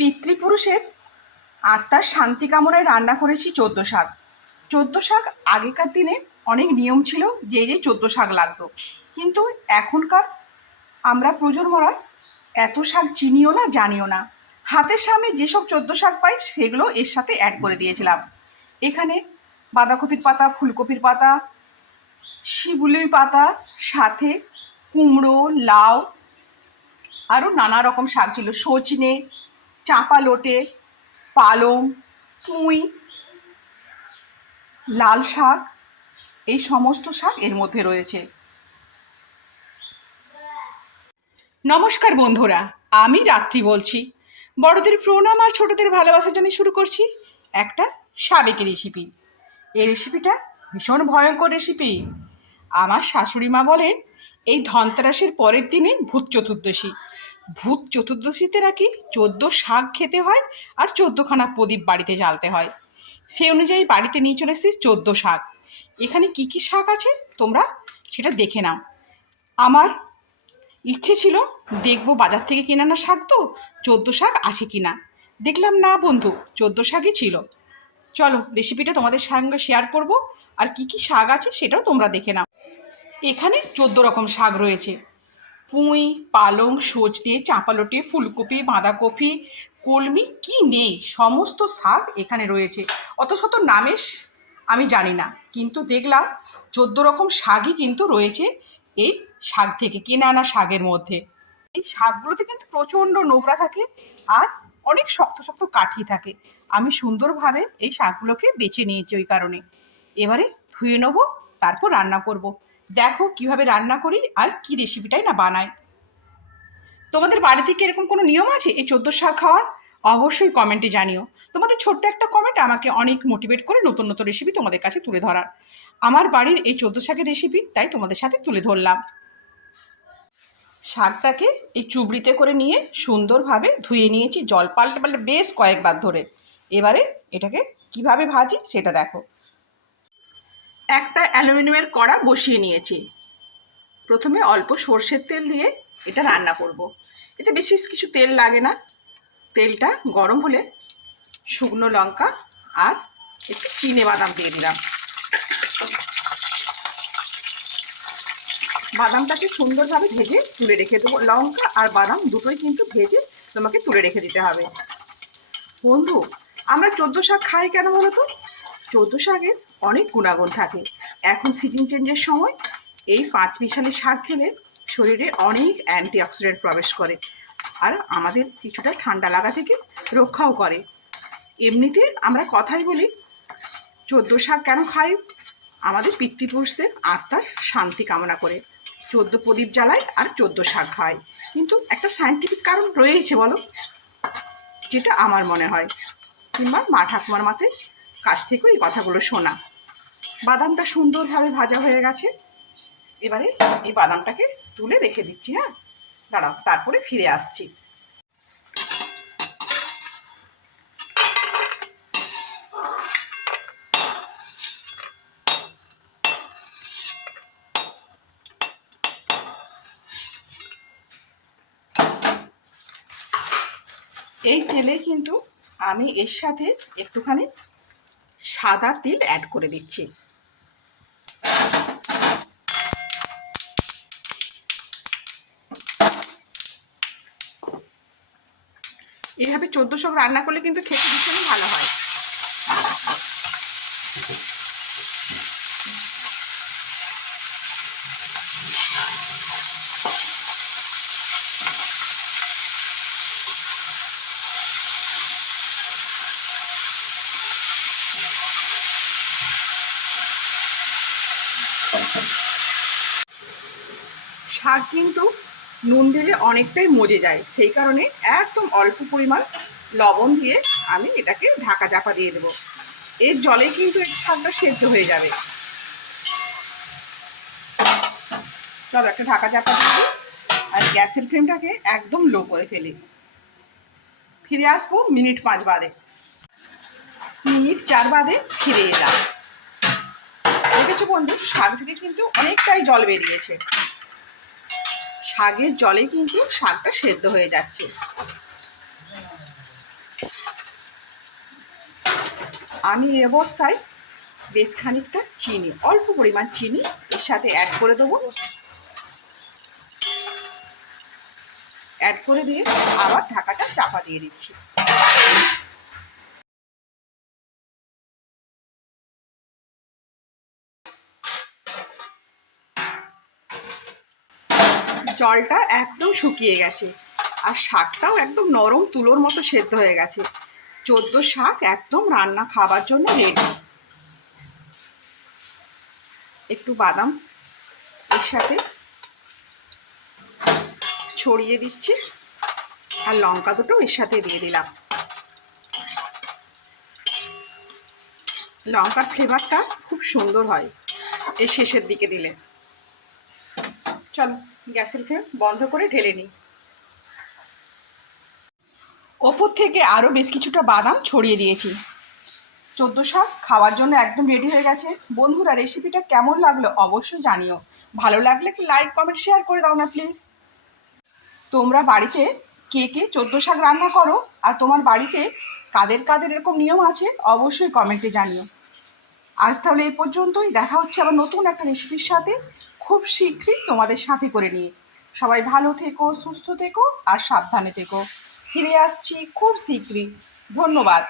পিতৃপুরুষের আত্মার শান্তি কামনায় রান্না করেছি চোদ্দ শাক। চোদ্দ শাক আগেকার দিনে অনেক নিয়ম ছিল যে যে চোদ্দ শাক লাগতো। কিন্তু এখনকার আমরা প্রজন্মরা এত শাক চিনিও না, জানিও না। হাতের সামনে যেসব চোদ্দ শাক পাই সেগুলো এর সাথে অ্যাড করে দিয়েছিলাম। এখানে বাঁধাকপির পাতা, ফুলকপির পাতা, শিবুলির পাতা, সাথে কুমড়ো, লাউ, আরও নানা রকম শাক ছিল। সজনে চাপা লোটে, পালং, পুঁই, লাল শাক, এই সমস্ত শাক এর মধ্যে রয়েছে। নমস্কার বন্ধুরা, আমি রাত্রি বলছি। বড়দের প্রণাম আর ছোটদের ভালোবাসার জন্য শুরু করছি একটা সাবেকি রেসিপি এই রেসিপিটা ভীষণ ভয়ঙ্কর রেসিপি আমার শাশুড়ি মা বলেন, এই ধনতেরাসের পরের দিনে ভূত চতুর্দশী। ভূত চতুর্দশীতে নাকি চোদ্দ শাক খেতে হয় আর চোদ্দোখানা প্রদীপ বাড়িতে জ্বালতে হয়। সেই অনুযায়ী বাড়িতে নিয়ে চলে এসেছি চোদ্দ শাক। এখানে কি কি শাক আছে তোমরা সেটা দেখে নাও। আমার ইচ্ছে ছিল দেখব বাজার থেকে কেনা না শাক তো, চোদ্দ শাক আছে কি না দেখলাম না বন্ধু, চোদ্দ শাকই ছিল। চলো রেসিপিটা তোমাদের সঙ্গে শেয়ার করব, আর কি কি শাক আছে সেটাও তোমরা দেখে নাও। এখানে চোদ্দ রকম শাক রয়েছে। পুঁই, পালং, সজনে, চাঁপালটে, ফুলকপি, বাঁধাকপি, কলমি, কি নেই? সমস্ত শাক এখানে রয়েছে। অত শত নামে আমি জানি না। কিন্তু দেখলাম চোদ্দ রকম শাকই কিন্তু রয়েছে এই শাক থেকে কেনা আনা শাকের মধ্যে। এই শাকগুলোতে কিন্তু প্রচণ্ড নোংরা থাকে আর অনেক শক্ত শক্ত কাঠি থাকে। আমি সুন্দরভাবে এই শাকগুলোকে বেছে নিয়েছি ওই কারণে। এবারে ধুয়ে নেব, তারপর রান্না করব। দেখো কীভাবে রান্না করি আর কি রেসিপিটাই না বানাই। তোমাদের বাড়িতে কি এরকম কোনো নিয়ম আছে এই চোদ্দ শাক খাওয়ার? অবশ্যই কমেন্টে জানিও। তোমাদের ছোট্ট একটা কমেন্ট আমাকে অনেক মোটিভেট করে নতুন নতুন রেসিপি তোমাদের কাছে তুলে ধরার। আমার বাড়ির এই চোদ্দ শাকের রেসিপি তাই তোমাদের সাথে তুলে ধরলাম। শাকটাকে এই চুবড়িতে করে নিয়ে সুন্দরভাবে ধুয়ে নিয়েছি, জল পাল্টে পাল্টে বেশ কয়েকবার ধরে। এবারে এটাকে কীভাবে ভাজি সেটা দেখো। একটা অ্যালুমিনিয়ামের কড়া বসিয়ে নিয়েছি। প্রথমে অল্প সর্ষের তেল দিয়ে এটা রান্না করব। এতে বেশি কিছু তেল লাগে না। তেলটা গরম হলে শুকনো লঙ্কা আর একটু চিনে বাদাম দিয়ে দিলাম। বাদামটাকে সুন্দরভাবে ভেজে তুলে রেখে দেবো। লঙ্কা আর বাদাম দুটোই কিন্তু ভেজে তোমাকে তুলে রেখে দিতে হবে। বন্ধু, আমরা চোদ্দ শাক খাই কেন বলো তো? চোদ্দ শাকের অনেক গুণাগুণ থাকে। এখন সিজন চেঞ্জের সময় এই পাঁচ মিশালি শাক খেলে শরীরে অনেক অ্যান্টিঅক্সিডেন্ট প্রবেশ করে আর আমাদের কিছুটা ঠান্ডা লাগা থেকে রক্ষাও করে। এমনিতে আমরা কথাই বলি, চোদ্দ শাক কেন খাই? আমাদের পিতৃপুরুষদের আত্মার শান্তি কামনা করে। চোদ্দ প্রদীপ জ্বালায় আর চোদ্দ শাক খায়। কিন্তু একটা সায়েন্টিফিক কারণ রয়েছে বলো, যেটা আমার মনে হয়। কিংবা মা ঠাকুমার মাতে কাছ থেকেও এই কথাগুলো শোনা। বাদামটা সুন্দরভাবে ভাজা হয়ে গেছে। এবারে এই বাদামটাকে তুলে রেখে দিচ্ছি হ্যাঁ? দাঁড়াও, তারপরে ফিরে আসছি। এই তেলে কিন্তু আমি এর সাথে একটুখানি সাদা তিল অ্যাড করে দিচ্ছি। এভাবে চোদ্দ সব রান্না করলে কিন্তু খেতে ভীষণই ভালো হয়। শাক কিন্তু নুন দিলে অনেকটাই মজে যায়। সেই কারণে একদম অল্প পরিমাণ লবণ দিয়ে আমি এটাকে ঢাকা চাপা দিয়ে দেবো। এর জলে কিন্তু এই শাকটা সেদ্ধ হয়ে যাবে। চলো একটা ঢাকা চাপা দিচ্ছি আর গ্যাসের ফ্লেমটাকে একদম লো করে ফেলি। ফিরে আসব মিনিট পাঁচ বাদে। মিনিট চার বাদে ফিরে এলাম। দেখেছ বন্ধু শাক থেকে কিন্তু অনেকটাই জল বেরিয়েছে। শাকের জলে কিন্তু শাকটা সেদ্ধ হয়ে যাচ্ছে। আমি এই অবস্থায় বেশ খানিকটা চিনি, অল্প পরিমাণ চিনি এর সাথে অ্যাড করে দেবো। অ্যাড করে দিয়ে আবার ঢাকাটা চাপা দিয়ে দিচ্ছি। জলটা একদম শুকিয়ে গেছে। আর শাকটাও একদম নরম তুলোর মতো সেদ্ধ হয়ে গেছে। চোদ্দ শাক একদম রান্না খাবার জন্য রেডি একটু বাদাম এর সাথে ছড়িয়ে দিচ্ছি। আর লঙ্কা দুটো এর সাথে দিয়ে দিলাম। লঙ্কার ফ্লেভারটা খুব সুন্দর হয়। এই শেষের দিকে দিলে। চলো। গ্যাসের ফ্লেম বন্ধ করে ঢেলে নিই। ওপর থেকে আরও বেশ কিছুটা বাদাম ছড়িয়ে দিয়েছি। চোদ্দ শাক খাওয়ার জন্য একদম রেডি হয়ে গেছে। বন্ধুরা রেসিপিটা কেমন লাগল অবশ্যই জানিও। ভালো লাগলে কি লাইক কমেন্ট শেয়ার করে দাও না প্লিজ তোমরা বাড়িতে কে কে চোদ্দ শাক রান্না করো আর তোমার বাড়িতে কাদের কাদের এরকম নিয়ম আছে, অবশ্যই কমেন্টে জানিও। আজ তাহলে এই পর্যন্তই। দেখা হচ্ছে আবার নতুন একটা রেসিপির সাথে। খুব শীঘ্রই তোমাদের সাথে করে নিয়ে সবাই ভালো থেকো, সুস্থ থেকো আর সাবধানে থেকো। ফিরে আসছি খুব শীঘ্রই। ধন্যবাদ।